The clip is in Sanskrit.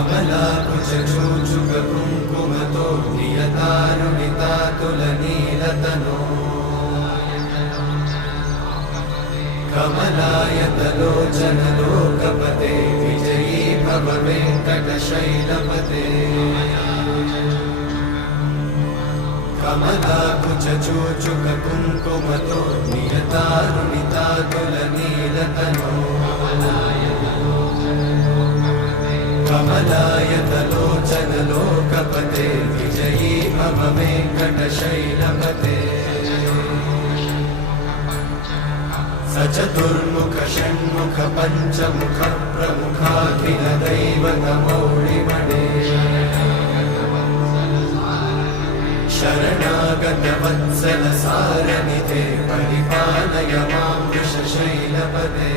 कमलाकुचूचुककुङ्कुमतो नियतानुनितातुलनीलतनो कमलायतलोचनलोकपते विजयी भव वेङ्कटशैलपते कमलाकुचूचुककुङ्कुमतो नियतानुनितातुलनीलतनो कमलायतलोचनलोकपते विजयी भव वेङ्कटशैलपते सचतुर्मुख षण्मुख पञ्चमुख प्रमुखाखिल दैवतमौळिमणे शरणागत वत्सल सारनिधे परिपालय मां वृषशैलपते।